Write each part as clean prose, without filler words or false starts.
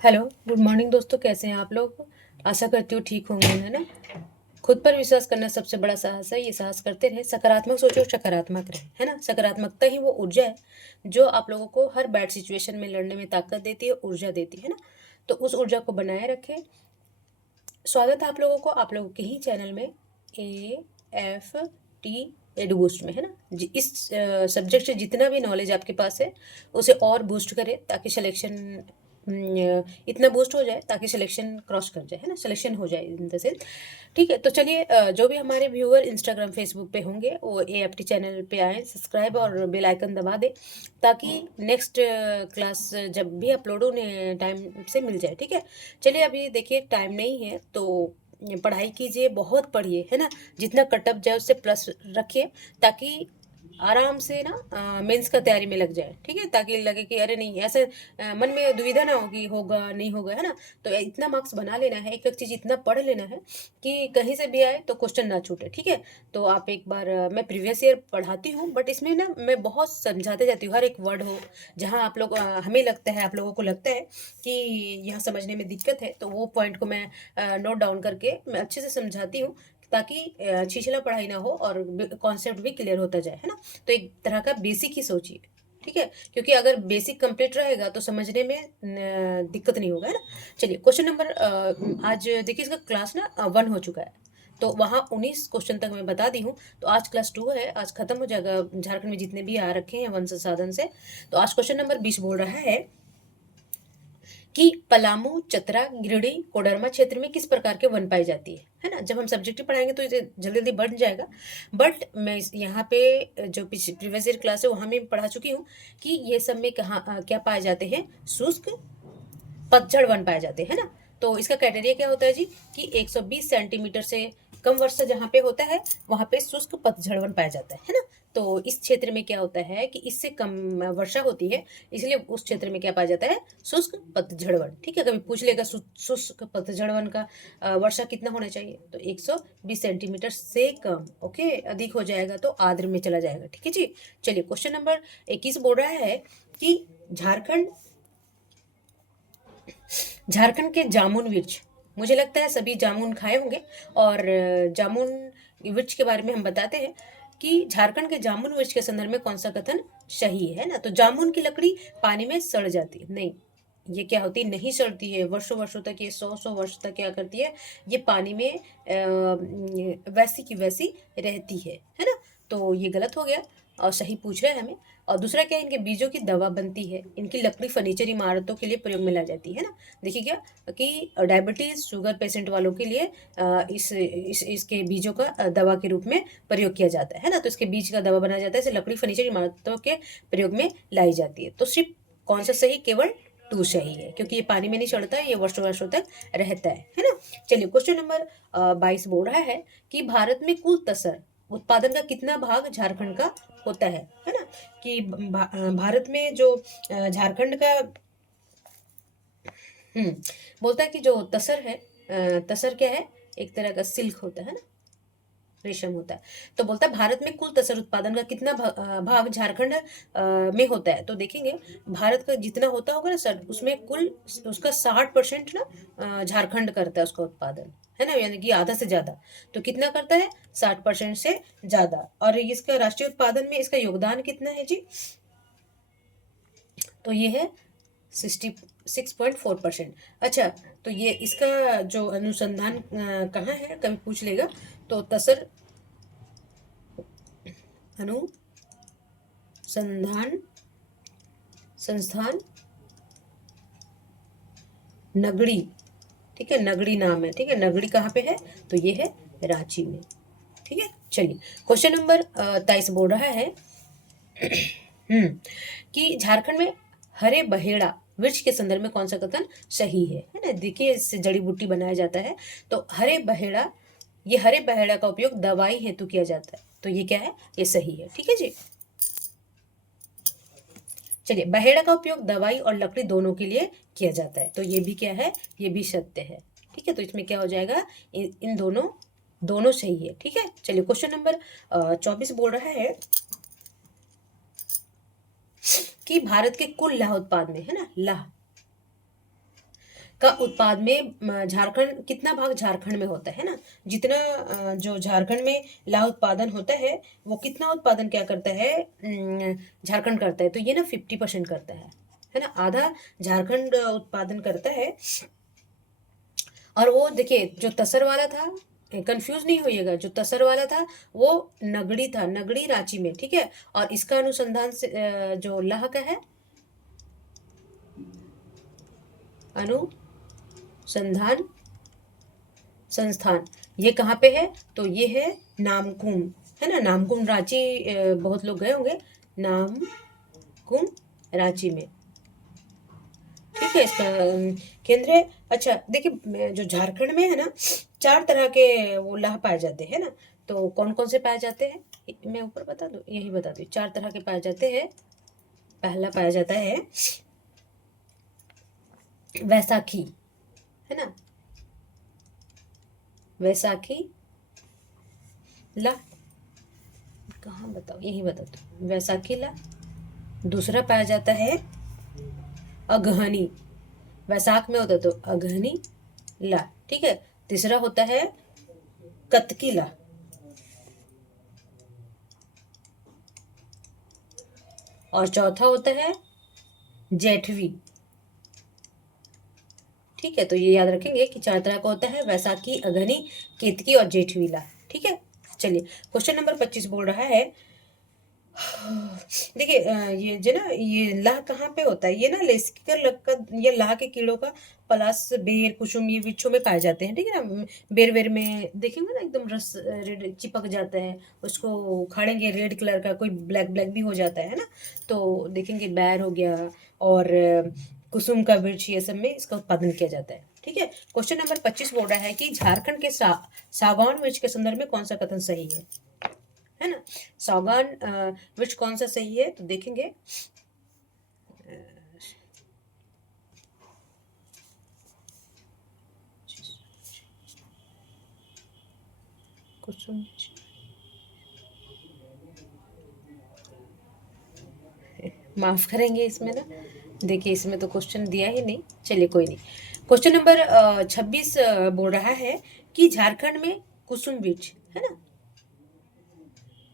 Hello, good morning दोस्तों। कैसे हैं आप लोग? आशा करती हूँ ठीक होंगे, है ना। खुद पर विश्वास करना सबसे बड़ा साहस है। ये साहस करते रहे, सकारात्मक सोचो, सकारात्मक रहे, है ना। सकारात्मकता ही वो ऊर्जा है जो आप लोगों को हर बैड सिचुएशन में लड़ने में ताकत देती है, ऊर्जा देती है ना। तो उस ऊर्जा को बनाए रखें। स्वागत है आप लोगों को, आप लोगों के ही चैनल में, AFT एडू बूस्ट में, है ना। इस सब्जेक्ट से जितना भी नॉलेज आपके पास है उसे और बूस्ट करें ताकि सिलेक्शन इतना बूस्ट हो जाए ताकि सिलेक्शन क्रॉस कर जाए, है ना, सिलेक्शन हो जाए इन द सेंस। ठीक है, तो चलिए, जो भी हमारे व्यूअर इंस्टाग्राम फेसबुक पे होंगे वो AFT चैनल पे आए, सब्सक्राइब और बेल आइकन दबा दें ताकि नेक्स्ट क्लास जब भी अपलोड होने टाइम से मिल जाए। ठीक है, चलिए, अभी देखिए टाइम नहीं है तो पढ़ाई कीजिए, बहुत पढ़िए, है ना। जितना कटअप जाए उससे प्लस रखिए ताकि आराम से ना मेंस का तैयारी में लग जाए। ठीक है, ताकि लगे कि अरे नहीं, ऐसे मन में दुविधा ना होगी, होगा नहीं होगा, है ना। तो इतना मार्क्स बना लेना है, एक एक चीज़ इतना पढ़ लेना है कि कहीं से भी आए तो क्वेश्चन ना छूटे। ठीक है, तो आप एक बार मैं प्रीवियस ईयर पढ़ाती हूँ बट इसमें ना मैं बहुत समझाते जाती हूँ, हर एक वर्ड हो जहाँ आप लोग हमें लगता है, आप लोगों को लगता है कि यहाँ समझने में दिक्कत है, तो वो पॉइंट को मैं नोट डाउन करके मैं अच्छे से समझाती हूँ ताकि छिछला पढ़ाई ना हो और कॉन्सेप्ट भी क्लियर होता जाए, है ना। तो एक तरह का बेसिक ही सोचिए। ठीक है, क्योंकि अगर बेसिक कंप्लीट रहेगा तो समझने में दिक्कत नहीं होगा, है ना। चलिए, क्वेश्चन नंबर आज देखिए, इसका क्लास ना 1 हो चुका है, तो वहाँ 19 क्वेश्चन तक मैं बता दी हूँ। तो आज क्लास 2 है, आज खत्म हो जाएगा झारखंड में जितने भी आ रखे हैं वन संसाधन से। तो आज क्वेश्चन नंबर 20 बोल रहा है कि पलामू, चतरा, गिरिडीह, कोडरमा क्षेत्र में किस प्रकार के वन पाई जाती है ना। जब हम सब्जेक्टिव पढ़ाएंगे तो ये जल्दी जल्दी बढ़ जाएगा। बट मैं यहाँ पे जो प्रीवियस ईयर क्लास है वहाँ में पढ़ा चुकी हूँ कि ये सब में कहाँ क्या पाए जाते हैं, शुष्क पतझड़ वन पाए जाते हैं ना। तो इसका क्राइटेरिया क्या होता है जी कि 120 सेंटीमीटर से कम वर्षा जहाँ पे होता है वहाँ पे शुष्क पतझड़ वन पाया जाता है ना। तो इस क्षेत्र में क्या होता है कि इससे कम वर्षा होती है, इसलिए उस क्षेत्र में क्या पाया जाता है, शुष्क पतझड़ वन। ठीक है, कभी पूछ लेगा शुष्क पतझड़ वन का वर्षा कितना होना चाहिए, तो 120 सेंटीमीटर से कम। ओके, अधिक हो जाएगा तो आर्द्र में चला जाएगा। ठीक है जी। चलिए, क्वेश्चन नंबर 21 बोल रहा है कि झारखंड झारखंड के जामुन वृक्ष, मुझे लगता है सभी जामुन खाए होंगे। और जामुन वृक्ष के बारे में हम बताते हैं कि झारखंड के जामुन वृक्ष के संदर्भ में कौन सा कथन सही है ना। तो जामुन की लकड़ी पानी में सड़ जाती है, नहीं, ये क्या होती है, नहीं सड़ती है। वर्षों वर्षों तक, ये 100 वर्ष तक क्या करती है, ये पानी में वैसी की वैसी रहती है ना। तो ये गलत हो गया और सही पूछ रहे हैं हमें। और दूसरा क्या है, इनके बीजों की दवा बनती है, इनकी लकड़ी फर्नीचर इमारतों के लिए प्रयोग में लाई जाती है ना। देखिए क्या कि डायबिटीज शुगर पेशेंट वालों के लिए इसके बीजों का दवा के रूप में प्रयोग किया जाता है ना। तो इसके बीज का दवा बनाया जाता है, इसे लकड़ी फर्नीचर इमारतों के प्रयोग में लाई जाती है। तो सिर्फ कौन सा सही, केवल 2 सही है, क्योंकि ये पानी में नहीं चढ़ता है, ये वर्षों वर्षों तक रहता है ना। चलिए, क्वेश्चन नंबर 22 बोल रहा है कि भारत में कुल तसर उत्पादन का कितना भाग झारखंड का होता है ना। कि भारत में जो झारखंड का हम्म बोलता है कि जो तसर है, तसर क्या है, एक तरह का सिल्क होता है ना, रेशम होता है। तो बोलता है भारत में कुल तसर उत्पादन का कितना भाग झारखंड में होता है। तो देखेंगे भारत का जितना होता होगा ना सर, उसमें कुल उसका 60% ना झारखंड करता है उसका उत्पादन, है ना, यानी कि आधा से ज्यादा। तो कितना करता है, 60% से ज्यादा। और इसका राष्ट्रीय उत्पादन में इसका योगदान कितना है जी, तो ये है 66.4%। अच्छा, तो ये इसका जो अनुसंधान कहाँ है, कभी पूछ लेगा। तो तसर अनुसंधान संस्थान नगड़ी, ठीक है, नगड़ी नाम है। ठीक है, नगड़ी कहाँ पे है, तो ये है रांची में। ठीक है, चलिए, क्वेश्चन नंबर 23 बोल रहा है हम्म कि झारखंड में हरे बहेड़ा वृक्ष के संदर्भ में कौन सा कथन सही है ना। देखिए, इससे जड़ी बूटी बनाया जाता है। तो हरे बहेड़ा, ये हरे बहेड़ा का उपयोग दवाई हेतु किया जाता है, तो ये क्या है, ये सही है। ठीक है जी। चलिए, बहेड़ा का उपयोग दवाई और लकड़ी दोनों के लिए किया जाता है, तो ये भी क्या है, ये भी सत्य है। ठीक है, तो इसमें क्या हो जाएगा, इन दोनों दोनों सही है। ठीक है, चलिए, क्वेश्चन नंबर 24 बोल रहा है कि भारत के कुल लाह उत्पाद में, है ना, लाह, का उत्पाद में झारखंड, कितना भाग झारखंड में होता है ना, जितना जो झारखंड में लाह उत्पादन होता है वो कितना उत्पादन क्या करता है, झारखंड करता है, तो ये ना 50% करता है ना, आधा झारखंड उत्पादन करता है। और वो देखिए जो तसर वाला था, कंफ्यूज नहीं होइएगा, जो तसर वाला था वो नगड़ी था, नगड़ी रांची में, ठीक है। और इसका अनुसंधान से जो लाह का है, अनुसंधान संस्थान, ये कहाँ पे है, तो ये है नामकुम, है ना, नामकुम रांची, बहुत लोग गए होंगे नामकुम रांची में, ठीक है, इसका केंद्र है। अच्छा देखिए जो झारखंड में है ना, 4 तरह के वो लाह पाए जाते हैं ना, तो कौन कौन से पाए जाते हैं, मैं ऊपर बता दूं, यही बता दूं, 4 तरह के पाए जाते हैं। पहला पाया जाता है वैसाखी, है ना, वैसाखी ला, कहाँ बताओ, यही बता दो, वैसाखी ला। दूसरा पाया जाता है अगहनी, वैसाख में होता तो अगहनी ला, ठीक है। तीसरा होता है कतकी ला, और चौथा होता है जेठवी, ठीक है। तो ये याद रखेंगे कि 4 तरह का होता है, वैसाखी, अगहनी, केतकी और जेठवी ला, ठीक है। चलिए क्वेश्चन नंबर 25 बोल रहा है, देखिए ये जो ना, ये लाह कहाँ पे होता है, ये ना लेस्किकर लक्का, ये लाह के कीड़ों का पलास, बेर, कुसुम, ये वृक्षों में पाए जाते हैं, ठीक है ना। बेर वेर में देखेंगे ना एकदम रस रेड चिपक जाता है, उसको उखाड़ेंगे रेड कलर का, कोई ब्लैक ब्लैक भी हो जाता है ना, तो देखेंगे बैर हो गया, और कुसुम का वृक्ष, ये सब में इसका उत्पादन किया जाता है, ठीक है। क्वेश्चन नंबर 25 बोल रहा है कि झारखंड के सागौन वृक्ष के संदर्भ में कौन सा कथन सही है ना। सागौन वृक्ष कौन सा सही है, तो देखेंगे कुसुम, माफ करेंगे इसमें ना, देखिए इसमें तो क्वेश्चन दिया ही नहीं, चलिए कोई नहीं। क्वेश्चन नंबर 26 बोल रहा है कि झारखंड में कुसुम वृक्ष, है ना,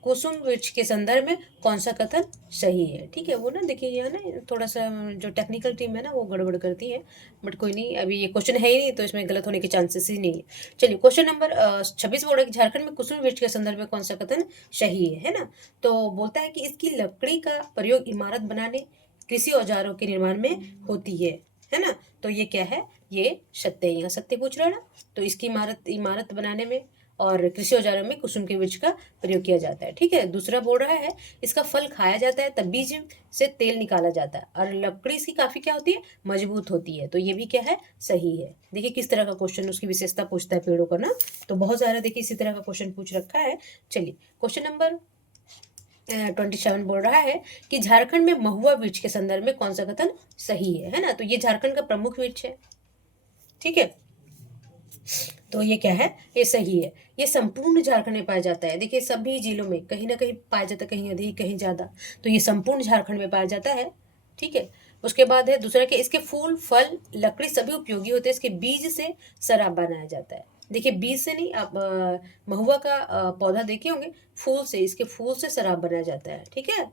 कुसुम वृक्ष के संदर्भ में कौन सा कथन सही है, ठीक है। वो ना देखिए यहाँ ना थोड़ा सा जो टेक्निकल टीम है ना वो गड़बड़ करती है, बट कोई नहीं, अभी ये क्वेश्चन है ही नहीं तो इसमें गलत होने के चांसेस ही नहीं है। चलिए क्वेश्चन नंबर 26 बोल रहा है कि झारखंड में कुसुम वृक्ष के संदर्भ में कौन सा कथन सही है ना। तो बोलता है कि इसकी लकड़ी का प्रयोग इमारत बनाने, कृषि औजारों के निर्माण में होती है ना। तो ये क्या है, ये सत्य, यहाँ सत्य पूछ रहा है ना, तो इसकी इमारत इमारत बनाने में और कृषि औजारों में कुसुम के वृक्ष का प्रयोग किया जाता है, ठीक है। दूसरा बोल रहा है इसका फल खाया जाता है, तब बीज से तेल निकाला जाता है, और लकड़ी इसकी काफी क्या होती है, मजबूत होती है, तो ये भी क्या है, सही है। देखिए किस तरह का क्वेश्चन उसकी विशेषता पूछता है पेड़ों का ना, तो बहुत सारा देखिए इसी तरह का क्वेश्चन पूछ रखा है। चलिए क्वेश्चन नंबर 27 बोल रहा है कि झारखंड में महुआ वृक्ष के संदर्भ में कौन सा कथन सही है ना। तो ये झारखंड का प्रमुख वृक्ष है, ठीक है, तो ये क्या है, ये सही है। ये संपूर्ण झारखंड में पाया जाता है, देखिए सभी जिलों में कहीं ना कहीं पाया जाता है, कहीं अधिक कहीं ज्यादा, तो ये संपूर्ण झारखंड में पाया जाता है, ठीक है। उसके बाद है दूसरा कि इसके फूल, फल, लकड़ी सभी उपयोगी होते हैं, इसके बीज से शराब बनाया जाता है। देखिए बीज से नहीं, आप महुआ का पौधा देखे होंगे, फूल से, इसके फूल से शराब बनाया जाता है, ठीक है।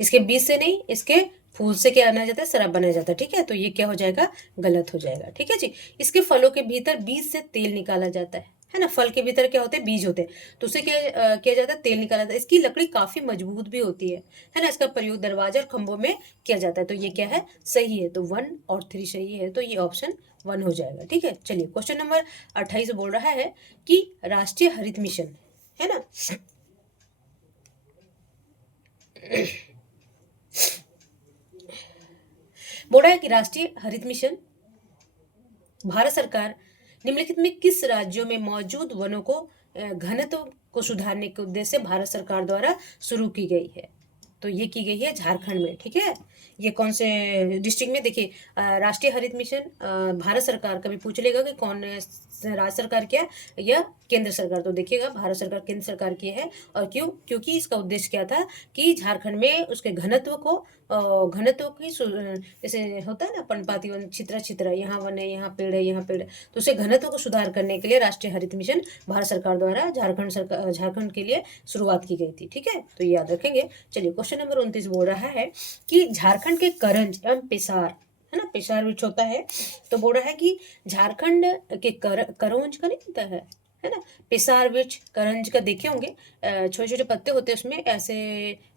इसके बीज से नहीं, इसके फूल से क्या बनाया जाता है, शराब बनाया जाता है, ठीक है। तो ये क्या हो जाएगा, गलत हो जाएगा, ठीक है जी। इसके फलों के भीतर बीज से तेल निकाला जाता है ना, फल के भीतर क्या होते हैं, बीज होते हैं, तो उससे क्या किया जाता है, तेल निकाला जाता है। इसकी लकड़ी काफी मजबूत भी होती है ना। इसका प्रयोग दरवाजा और खंभों में किया जाता है, तो ये क्या है, सही है। तो 1 और 3 सही है, तो ये ऑप्शन 1 हो जाएगा, ठीक है। चलिए क्वेश्चन नंबर 28 बोल रहा है कि राष्ट्रीय हरित मिशन, है ना, बोल रहा है कि राष्ट्रीय हरित मिशन भारत सरकार निम्नलिखित में किस राज्यों में मौजूद वनों को घनत्व को सुधारने के उद्देश्य से भारत सरकार द्वारा शुरू की गई है। तो ये की गई है झारखंड में, ठीक है। ये कौन से डिस्ट्रिक्ट में, देखिए राष्ट्रीय हरित मिशन भारत सरकार, कभी पूछ लेगा कि कौन राज्य सरकार क्या, यह केंद्र सरकार। तो देखिएगा भारत सरकार केंद्र सरकार की है। और क्यों? क्योंकि इसका उद्देश्य क्या था कि झारखंड में उसके घनत्व को घनत्व की जैसे होता है ना पर्णपाती वन, छितरा छितरा, यहाँ वन है, यहाँ पेड़ है, यहाँ पेड़ है, तो उसे घनत्व को सुधार करने के लिए राष्ट्रीय हरित मिशन भारत सरकार द्वारा झारखंड के लिए शुरुआत की गई थी। ठीक है, तो याद रखेंगे। चलिए क्वेश्चन नंबर 29 बोल रहा है कि झारखंड के करंज एवं पिसार, है ना, पिसार विच होता है, तो बोल रहा है कि झारखंड के करौंज का नहीं होता है ना, पिसार विच करंज का देखे होंगे, छोटे छोटे पत्ते होते हैं उसमें, ऐसे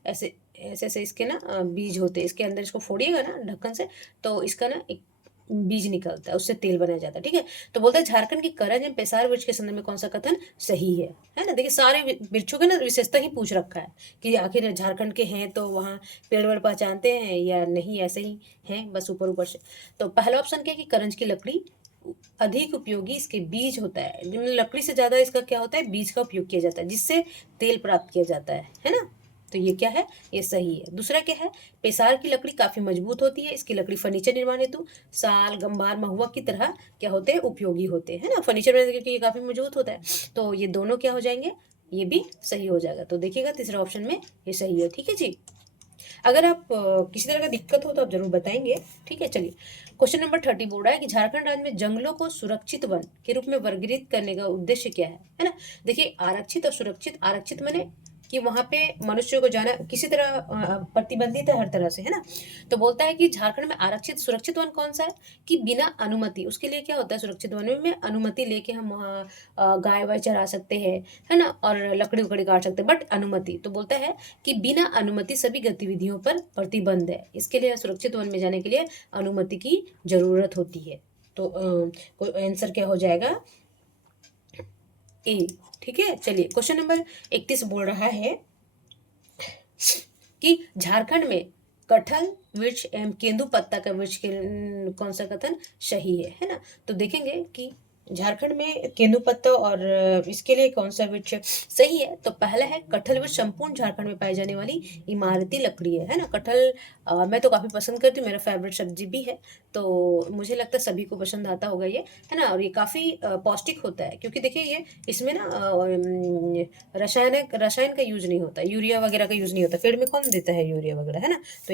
ऐसे ऐसे ऐसे इसके ना बीज होते हैं, इसके अंदर इसको फोड़िएगा ना ढक्कन से, तो इसका ना एक बीज निकलता है, उससे तेल बनाया जाता है। ठीक है, तो बोलता है झारखंड की करंज एवं पेसार वृक्ष के संदर्भ में कौन सा कथन सही है ना। देखिए सारे वृक्षों के ना विशेषता ही पूछ रखा है कि आखिर झारखंड के हैं तो वहाँ पेड़ वेड़ पहचानते हैं या नहीं, ऐसे ही हैं बस ऊपर ऊपर से। तो पहला ऑप्शन क्या है कि करंज की लकड़ी अधिक उपयोगी, इसके बीज होता है, लकड़ी से ज्यादा इसका क्या होता है, बीज का उपयोग किया जाता है, जिससे तेल प्राप्त किया जाता है ना। तो ये क्या है, ये सही है। दूसरा क्या है, पेसार की लकड़ी काफी मजबूत होती है, इसकी लकड़ी फर्नीचर निर्माण हेतु साल, गंभार, महुआ की तरह क्या होते हैं, उपयोगी होते हैं, है ना, फर्नीचर बनाने के लिए ये काफी मजबूत होता है। तो ये दोनों क्या हो जाएंगे, ये भी सही हो जाएगा। तो देखिएगा तीसरा ऑप्शन में ये सही है। ठीक है जी, अगर आप किसी तरह का दिक्कत हो तो आप जरूर बताएंगे। ठीक है, चलिए क्वेश्चन नंबर 30 बोल रहा है कि झारखंड राज्य में जंगलों को सुरक्षित वन के रूप में वर्गीकृत करने का उद्देश्य क्या है ना। देखिए आरक्षित और सुरक्षित, आरक्षित माने कि वहां पे मनुष्यों को जाना किसी तरह प्रतिबंधित है हर तरह से, है ना। तो बोलता है कि झारखंड में आरक्षित सुरक्षित वन कौन सा है कि बिना अनुमति, उसके लिए क्या होता है, सुरक्षित वन में अनुमति लेके हम वहाँ गाय वाय चरा सकते हैं, है ना, और लकड़ी उकड़ी काट सकते हैं, बट अनुमति, तो बोलता है कि बिना अनुमति सभी गतिविधियों पर प्रतिबंध है, इसके लिए सुरक्षित वन में जाने के लिए अनुमति की जरूरत होती है। तो आंसर क्या हो जाएगा, ए। ठीक है, चलिए क्वेश्चन नंबर 31 बोल रहा है कि झारखंड में कटहल वृक्ष एवं केंदू पत्ता का वृक्ष के कौन सा कथन सही है ना। तो देखेंगे कि झारखंड में केंदू पत्ता और इसके लिए कौन सा वृक्ष सही है। तो पहला है कटहल वृक्ष संपूर्ण झारखंड में पाई जाने वाली इमारती लकड़ी है ना। कटहल मैं तो काफी पसंद करती हूँ, मेरा फेवरेट सब्जी भी है, तो मुझे लगता है सभी को पसंद आता होगा ये, है ना। और ये काफी पौष्टिक होता है, क्योंकि देखिए ये इसमें ना रसायन का यूज नहीं होता, यूरिया वगैरह का यूज नहीं होता, पेड़ में कौन देता है यूरिया वगैरह, है ना। तो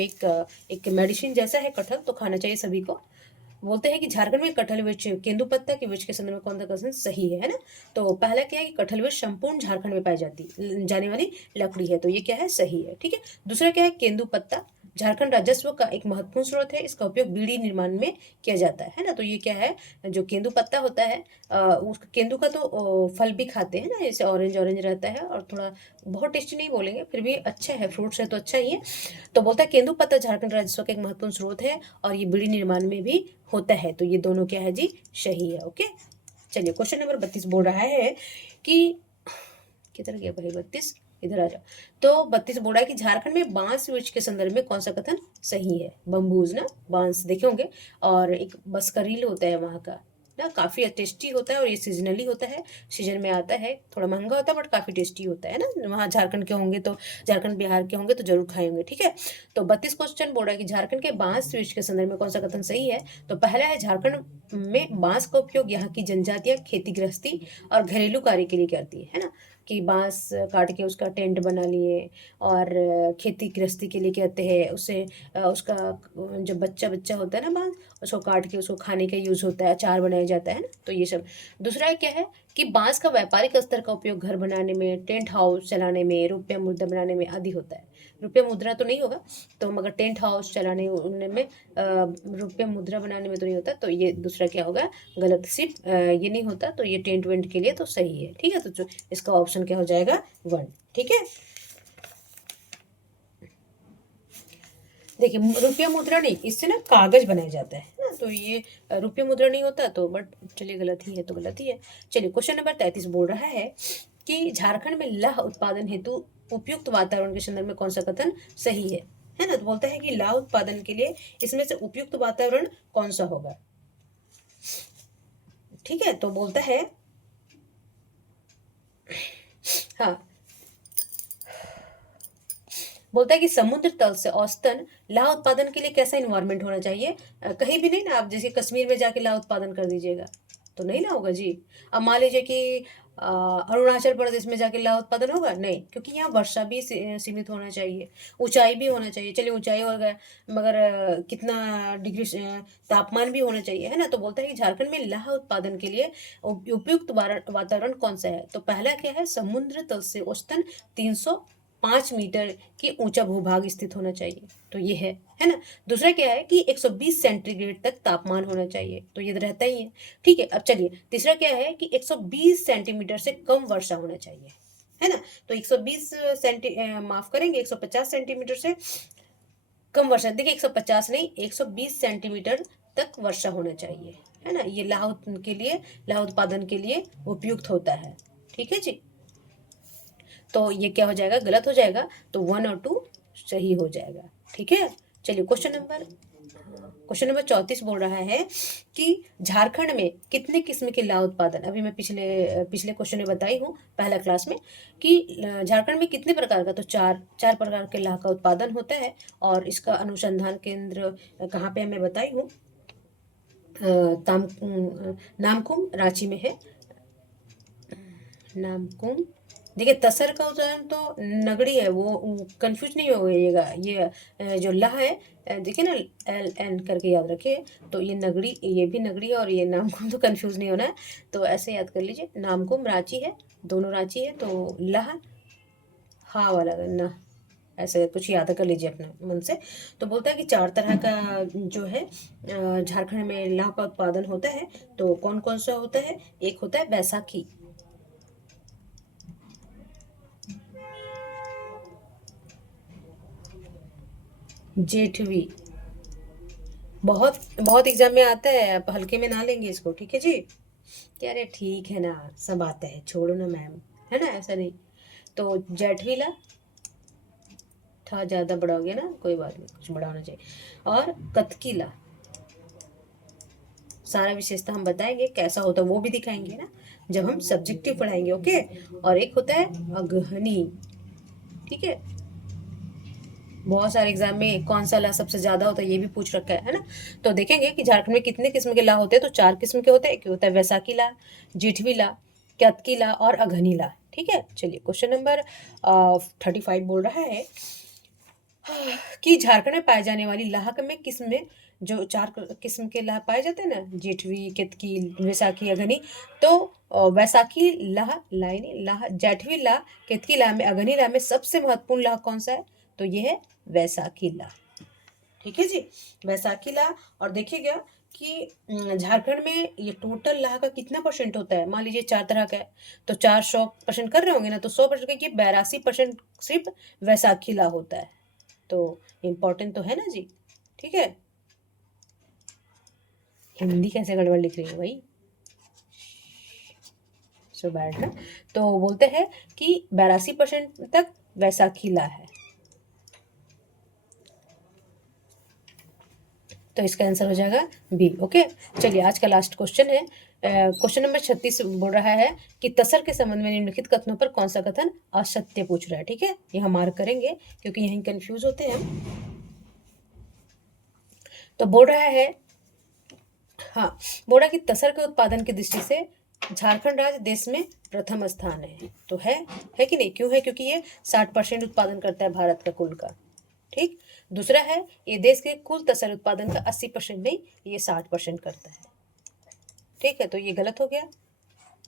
एक मेडिसिन जैसा है कटहल, तो खाना चाहिए सभी को। बोलते हैं कि झारखंड में कटहल वृक्ष केंदू पत्ता के वृक्ष के संदर्भ में कौन सा कथन सही है ना। तो पहला क्या है कि कटहल वृक्ष संपूर्ण झारखंड में पाई जाने वाली लकड़ी है, तो ये क्या है, सही है। ठीक है, दूसरा क्या है, केंदू पत्ता झारखंड राजस्व का एक महत्वपूर्ण स्रोत है, इसका उपयोग बीड़ी निर्माण में किया जाता है ना। तो ये क्या है, जो केंदू पत्ता होता है उस केंदू का तो फल भी खाते हैं ना, जैसे ऑरेंज ऑरेंज रहता है और थोड़ा बहुत टेस्टी नहीं बोलेंगे, फिर भी अच्छा है, फ्रूट्स है तो अच्छा ही है। तो बोलता है केंदू पत्ता झारखंड राजस्व का एक महत्वपूर्ण स्रोत है और ये बीड़ी निर्माण में भी होता है, तो ये दोनों क्या है जी, सही है। ओके, चलिए क्वेश्चन नंबर 32 बोल रहा है कि किधर गया भाई 32, इधर आ जाओ। तो 32 बोल रहा है कि झारखंड में बांस वृक्ष के संदर्भ में कौन सा कथन सही है। बम्बूज ना, बांस देखे होंगे, और एक बस्करील होता है वहाँ का ना, काफी टेस्टी होता है, और ये सीजनली होता है, सीजन में आता है, थोड़ा महंगा होता है बट काफी टेस्टी होता है ना। वहाँ झारखंड के होंगे तो, झारखंड बिहार के होंगे तो जरूर खाएंगे। ठीक है, तो 32 क्वेश्चन बोल रहा है कि झारखंड के बांस वृक्ष के संदर्भ में कौन सा कथन सही है। तो पहला है झारखंड में बांस का उपयोग यहाँ की जनजातियां खेती गृहस्थी और घरेलू कार्य के लिए करती है ना, कि बांस काट के उसका टेंट बना लिए और खेती गृहस्थी के लिए कहते हैं उसे, उसका जब बच्चा बच्चा होता है ना बांस, उसको काट के उसको खाने का यूज होता है, अचार बनाया जाता है ना, तो ये सब। दूसरा क्या है कि बांस का व्यापारिक स्तर का उपयोग घर बनाने में, टेंट हाउस चलाने में, रुपया मुद्रा बनाने में आदि होता है। रुपया मुद्रा तो नहीं होगा, तो मगर टेंट हाउस चलाने उनने में रुपया मुद्रा बनाने में तो नहीं होता, तो ये दूसरा क्या होगा, गलत, सिर्फ ये नहीं होता, तो ये टेंट वेंट के लिए तो सही है। ठीक है, तो इसका ऑप्शन क्या हो जाएगा, 1। ठीक है, देखिए रुपया मुद्रा नहीं, इससे ना कागज बनाया जाता है ना, तो ये रुपया मुद्रा नहीं होता, तो बट चलिए गलत ही है तो गलत ही है। चलिए क्वेश्चन नंबर 33 बोल रहा है कि झारखंड में लौह उत्पादन हेतु उपयुक्त वातावरण के संदर्भ में कौन सा कथन सही है ना। तो बोलता है कि लौह उत्पादन के लिए इसमें से उपयुक्त वातावरण कौन सा होगा। ठीक है, तो बोलता है, हाँ, बोलता है कि समुद्र तल से औसतन लाह उत्पादन के लिए कैसा इन्वायरमेंट होना चाहिए। कहीं भी नहीं ना, आप जैसे कश्मीर में जाके लाह उत्पादन कर दीजिएगा तो नहीं ना होगा जी। अब मान लीजिए कि अरुणाचल प्रदेश में जाके लाह उत्पादन होगा? नहीं, क्योंकि यहाँ वर्षा भी सीमित होना चाहिए, ऊंचाई भी होना चाहिए। चलिए ऊंचाई हो गया, मगर कितना डिग्री तापमान भी होना चाहिए, है ना। तो बोलता है कि झारखंड में लाह उत्पादन के लिए उपयुक्त वातावरण कौन सा है? तो पहला क्या है, समुद्र तल से औसतन 305 मीटर की ऊंचा भूभाग स्थित होना चाहिए, तो ये है ना। दूसरा क्या है कि 120 सेंटीग्रेड तक तापमान होना चाहिए, तो ये तो रहता ही है, ठीक है। अब चलिए तीसरा क्या है कि 120 सेंटीमीटर से कम वर्षा होना चाहिए, है ना। तो 120 माफ करेंगे, 150 सेंटीमीटर से कम वर्षा, देखिए 150 नहीं, 120 सेंटीमीटर तक वर्षा होना चाहिए, है ना। ये लाह उत्पादन के लिए उपयुक्त होता है, ठीक है जी। तो ये क्या हो जाएगा, गलत हो जाएगा, तो 1 और 2 सही हो जाएगा, ठीक है। चलिए क्वेश्चन नंबर 34 बोल रहा है कि झारखंड में कितने किस्म के लाह उत्पादन, अभी मैं पिछले क्वेश्चन में बताई हूँ पहला क्लास में कि झारखंड में कितने प्रकार का, तो चार प्रकार के लाह का उत्पादन होता है। और इसका अनुसंधान केंद्र कहाँ पे है मैं बताई हूँ, नामकुम रांची में है, नामकुम। देखिए तसर का उदाहरण तो नगड़ी है, वो कंफ्यूज नहीं होइएगा, ये जो ला है, देखिए ना एल एन करके याद रखिए, तो ये नगड़ी, ये भी नगड़ी है, और ये नामकुम तो कंफ्यूज नहीं होना है, तो ऐसे याद कर लीजिए। नामकुम रांची है, दोनों रांची है, तो लाह हा वाला ना, ऐसे कुछ याद कर लीजिए अपने मन से। तो बोलता है कि 4 तरह का जो है झारखंड में लाह का उत्पादन होता है, तो कौन कौन सा होता है? एक होता है बैसाखी, जेठवी, बहुत बहुत एग्जाम में आता है, आप हल्के में ना लेंगे इसको, ठीक है जी। क्या अरे ठीक है ना, सब आता है, छोड़ो ना मैम, है ना, ऐसा नहीं। तो जेठवीला था ज़्यादा बड़ा हो गया ना, कोई बात नहीं, कुछ बड़ा होना चाहिए। और कतकीला, सारा विशेषता हम बताएंगे कैसा होता है, वो भी दिखाएंगे ना जब हम सब्जेक्टिव पढ़ाएंगे, ओके। और एक होता है अगहनी, ठीक है। बहुत सारे एग्जाम में कौन सा ला सबसे ज्यादा होता है ये भी पूछ रखा है ना। तो देखेंगे कि झारखंड में कितने किस्म के ला होते हैं, तो 4 किस्म के होते हैं। एक होता है वैसाखी ला, जेठवी ला, केतकी ला और अघनी ला, ठीक है। चलिए क्वेश्चन नंबर 35 बोल रहा है कि झारखंड में पाए जाने वाली लाह में किस्म में जो 4 किस्म के लाह पाए जाते हैं ना, जेठवी, केतकी, वैसाखी, अघनी, तो वैसाखी लाह, लाइनी लाह, जेठवी लाह, केतकी लाह में, अघनी लाह में सबसे महत्वपूर्ण लाह कौन सा है? तो ये है वैसाखी लाह, ठीक है जी, वैसाखी लाह। और देखिएगा कि झारखंड में ये टोटल लाह का कितना परसेंट होता है? मान लीजिए 4 तरह का है, तो 400% कर रहे होंगे ना, तो 100% का ये 82% सिर्फ वैसाखी लाह होता है, तो इम्पोर्टेंट तो है ना जी, ठीक है। हिंदी कैसे गड़बड़ लिख रही है भाई, सो बैड ना। तो बोलते हैं कि 82% तक वैसाखी ला है, तो इसका आंसर हो जाएगा बी, ओके। चलिए आज का लास्ट क्वेश्चन है, क्वेश्चन नंबर 36 बोल रहा है कि तसर के संबंध में निम्नलिखित कथनों पर कौन सा कथन असत्य पूछ रहा है, ठीक है। यहाँ मार्क करेंगे क्योंकि यहीं कंफ्यूज होते हैं हम। तो बोल रहा है, हाँ, बोल रहा है कि तसर के उत्पादन की दृष्टि से झारखंड राज्य देश में प्रथम स्थान है, तो है कि नहीं? क्यों है? क्योंकि ये 60% उत्पादन करता है भारत का कुल का, ठीक। दूसरा है, ये देश के कुल तसर उत्पादन का 80% नहीं, ये 60% करता है, ठीक है, तो ये गलत हो गया।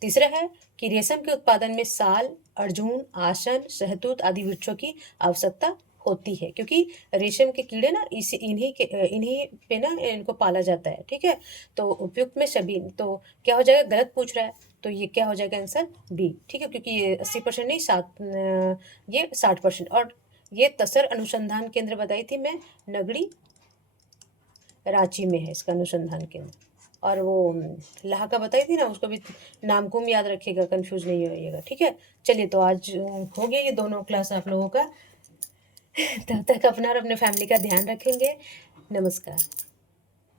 तीसरा है कि रेशम के उत्पादन में साल, अर्जुन, आसन, शहतूत आदि वृक्षों की आवश्यकता होती है, क्योंकि रेशम के कीड़े ना इन्हीं पे ना इनको पाला जाता है, ठीक है। तो उपयुक्त में सभी, तो क्या हो जाएगा, गलत पूछ रहा है, तो ये क्या हो जाएगा आंसर बी, ठीक है, क्योंकि ये 80% नहीं, ये 60%। और ये तसर अनुसंधान केंद्र बताई थी मैं, नगड़ी रांची में है इसका अनुसंधान केंद्र। और वो लाह का बताई थी ना, उसको भी नामकुम याद रखिएगा, कंफ्यूज नहीं होइएगा, ठीक है। चलिए तो आज हो गया ये दोनों क्लास आप लोगों का, तब तक अपना और अपने फैमिली का ध्यान रखेंगे। नमस्कार।